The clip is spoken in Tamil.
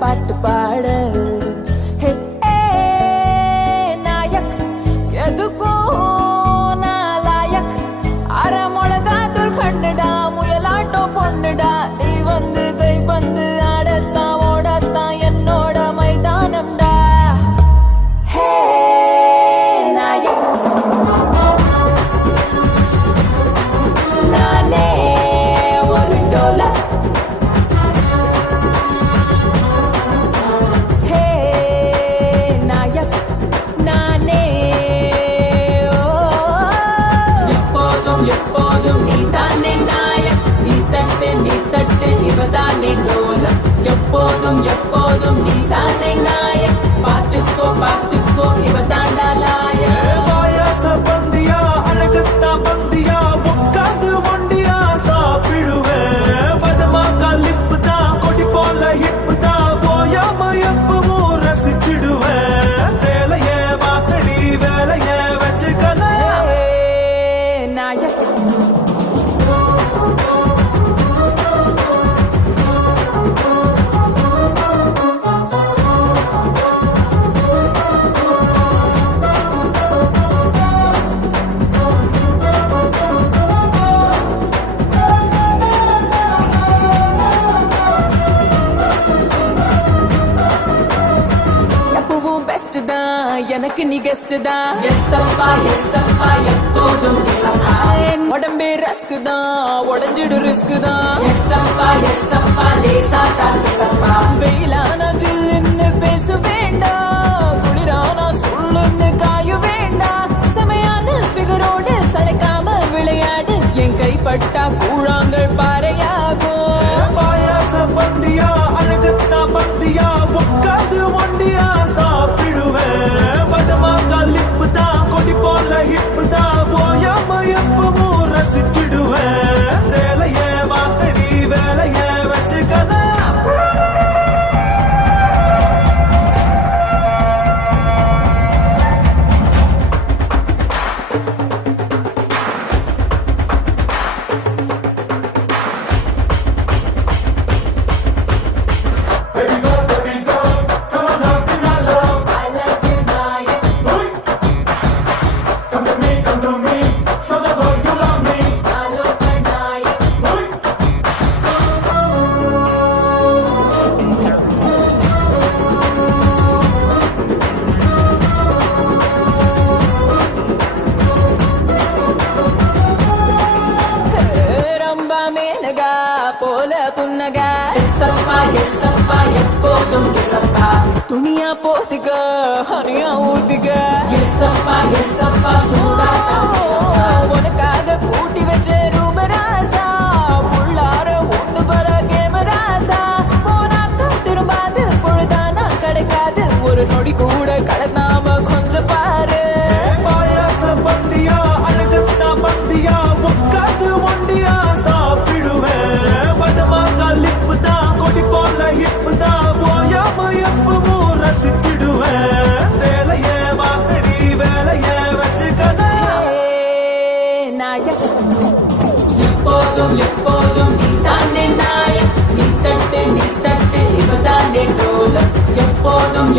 பாட்டு பாட நாயக் எதுக்கும் நாலாயக் அரை மொளகா தூள் கண்ணுடா முயலாட்டம் பொண்ணுடா நீ வந்து கை பந்து ஆடத்தான் ஓடத்தான் என்னோட மைதானம்டா ஹே நாயக் நானே ஒரு டோலக் எப்போதும் நீ தானே நாயக் நீ தட்டு இவதானே டோலக் எப்போதும் எப்போதும் நீ தானே நாயக் பாத்துக்கோ இவதாண்டா லாயக் பாயாச பந்தியா அழகத்தா பந்தியா உட்காந்து ஒண்டியா சாப்பிடுவேன் பதமாக்கா லிப்பு தான் கொடி போல ஹிப்பு தான் போயாம எப்பவும் ரசிச்சிடுவேன் வேலையே மாத்தடி வேலையே வச்சுக்கல நாயக் எனக்கு நீ கெஸ்ட் தான் எஸ் அப்பா எப்போதும் உடம்பே ரஸ்க் தான் உடஞ்சிடு ரிஸ்க் தான் எஸ் அப்பா லேசா தாக்கு சப்பா வெயிலான ஜில்லுன்னு பேச வேண்டாம் குளிரான சொல்லுன்னு காய வேண்டாம் செமையான ஃபிகரோடு சளைக்காம விளையாடு என் கைப்பட்டா கூழாங்கள் பாறையாகும் பாயாச பந்தியா அழகத்தா பந்தியா உட்காந்து ஒண்டியா சாப்பிடுவேன் பதமாக்கா லிப்பு தான் கொடி போல ஹிப்பு தான் போயாம எப்பவும் ரசிச்சிடுவேன் வேலையே மாத்தடி வேலையே வச்சுக்கல போல புன்னகா எஸ் அப்பா எப்போதும் கிசப்பா துணியா போத்துக்க ஹனியா ஊத்துக்க எஸ் அப்பா சூடா தாக்கு சப்பா உனக்காக பூட்டி வச்ச ரூபராசா உள்ளார ஒண்ணு பல கேமராசா போனாக்கும் திரும்பாது பொழுதானா கிடைக்காது ஒரு நொடி கூட கடந்தாம கொஞ்சம் பாரு பாயாச பந்தியா அழகத்தா பந்தியா உட்காந்து ஒண்டியா சாப்பிடுவேன் பதமாக்கா லிப்பு தான் கொடி போல ஹிப்பு தான் போயாம எப்பவும் ரசிச்சிடுவேன் வேலையே மாத்தடி வேலையே வச்சுக்கல நாயக் எப்போதும் நீ தானே நாயக் நீ தட்டு இவதானே டோலக் எப்போதும்